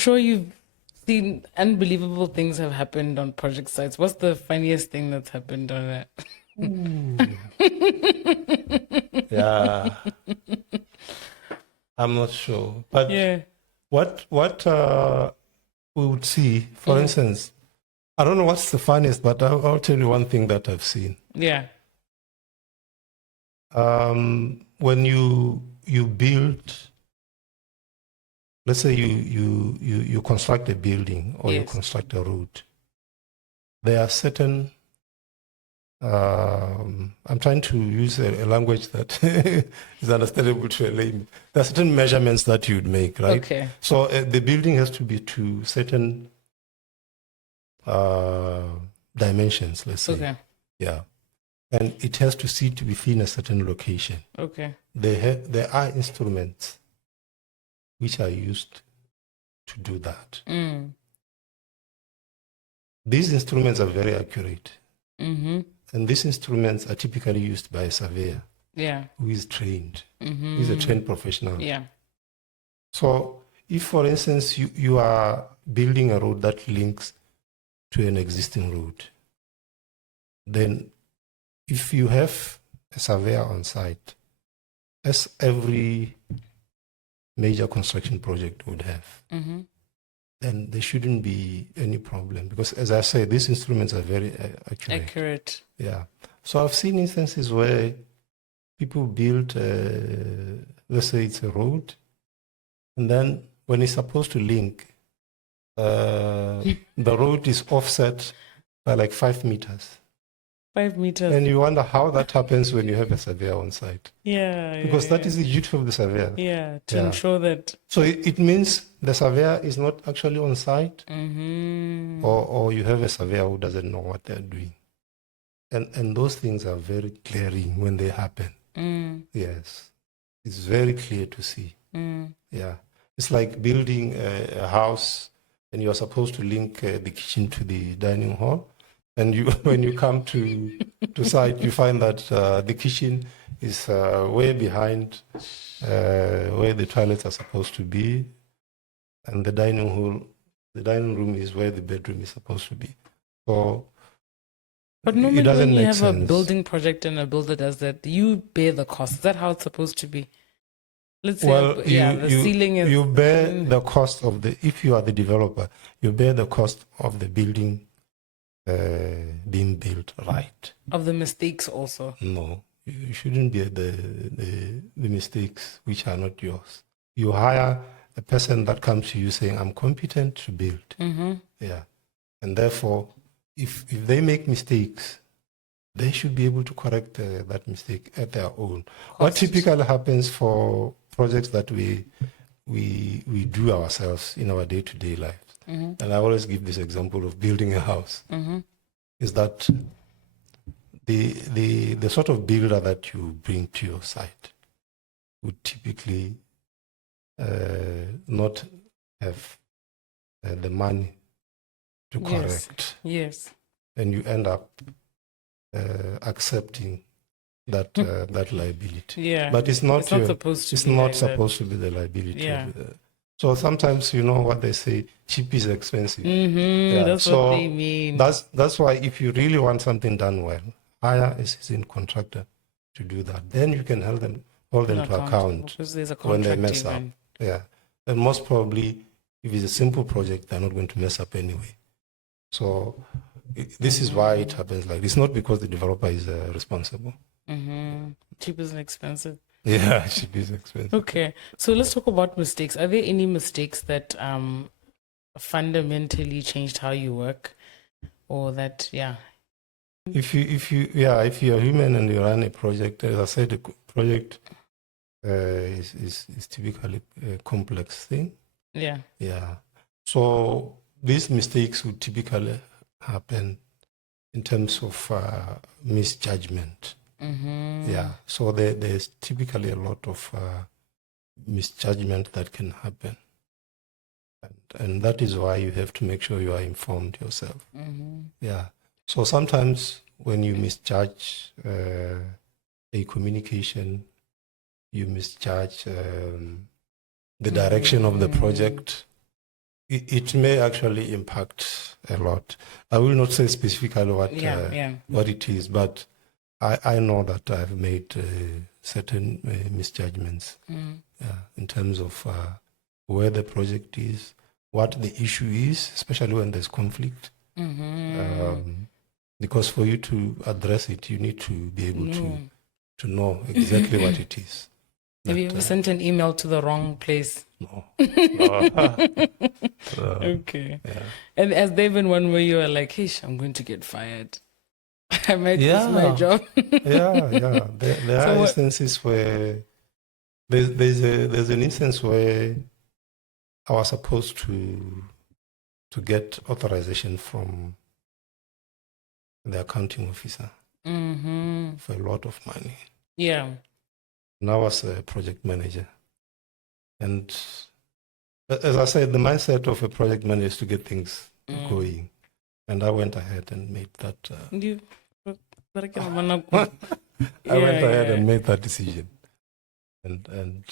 sure you've seen unbelievable things have happened on project sites. What's the funniest thing that's happened on that? Ooh. Yeah, I'm not sure. But Yeah. what we would see, for instance, I don't know what's the funniest, but I'll tell you one thing that I've seen. Yeah. When you build, let's say you construct a building or you Yes. construct a road, there are certain I'm trying to use a language that is understandable to a layman. There are certain measurements that you'd make, right? Okay. So the building has to be to certain dimensions, let's say. Okay. Yeah. And it has to sit within a certain location. Okay. There are instruments which are used to do that. These instruments are very accurate. Mm-hmm. And these instruments are typically used by a surveyor. Yeah. Who is trained, Mm-hmm. who is a trained professional. Yeah. So if, for instance, you are building a road that links to an existing road, then if you have a surveyor on site, as every major construction project would have, then there shouldn't be any problem. Because as I say, these instruments are very accurate. Accurate. Yeah. So I've seen instances where people build, let's say it's a road, and then when it's supposed to link, the road is offset by like 5 meters. 5 meters. And you wonder how that happens when you have a surveyor on site. Yeah. Because yeah, that is the duty of the surveyor. Yeah. To Yeah. ensure that. So it means the surveyor is not actually on site, or you have a surveyor who doesn't know what they're doing. And those things are very glaring when they happen. Yes. It's very clear to see. Yeah. It's like building a house and you're supposed to link the kitchen to the dining hall. And you, when you come to site, you find that the kitchen is way behind where the toilets are supposed to be. And the dining room is where the bedroom is supposed to be. So but it normally doesn't when you make have sense. a building project and a builder does that, you bear the cost. Is that how it's supposed to be? Let's say, Well, the ceiling is... you bear the cost of if you are the developer, you bear the cost of the building being built right. Of the mistakes also. No, you shouldn't bear the mistakes which are not yours. You hire a person that comes to you saying, I'm competent to build. Yeah. And therefore, if they make mistakes, they should be able to correct that mistake at their own. What typically happens for projects that we do ourselves in our day-to-day lives, and I always give this example of building a house, is that the sort of builder that you bring to your site would typically not have the money to correct. Yes. And you end up accepting that that liability. Yeah. But it's not supposed to it's be not like supposed to be the liability. Yeah. So sometimes you know what they say, cheap is expensive. That's what they mean. That's why if you really want something done well, hire a seasoned contractor to do that. Then you can hold them to account when they mess up. Yeah. And most probably, if it's a simple project, they're not going to mess up anyway. So this is why it happens like this. It's not because the developer is responsible. Cheap isn't expensive. Yeah, cheap is expensive. Okay, so let's talk about mistakes. Are there any mistakes that fundamentally changed how you work, or that If you're human and you run a project, as I said, the project is typically a complex thing. Yeah. So these mistakes would typically happen in terms of misjudgment. Yeah. So there's typically a lot of misjudgment that can happen. And that is why you have to make sure you are informed yourself. Yeah. So sometimes when you misjudge a communication, you misjudge the direction of the project, it may actually impact a lot. I will not say specifically what it is, but I know that I've made certain misjudgments in terms of where the project is, what the issue is, especially when there's conflict. Because for you to address it, you need to be able to know exactly what it is. Have you ever sent an email to the wrong place? No. Okay. Yeah. And has there been one where you were like, hey, I'm going to get fired? I might lose my job. Yeah. There are instances where there's an instance where I was supposed to get authorization from the accounting officer for a lot of money. Yeah. And I was a project manager. And as I said, the mindset of a project manager is to get things going. And I went ahead and made that. I went ahead and made that decision. And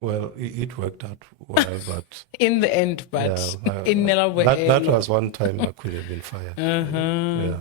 well, it worked out well, but in the end, but that was one time I could have been fired. Yeah.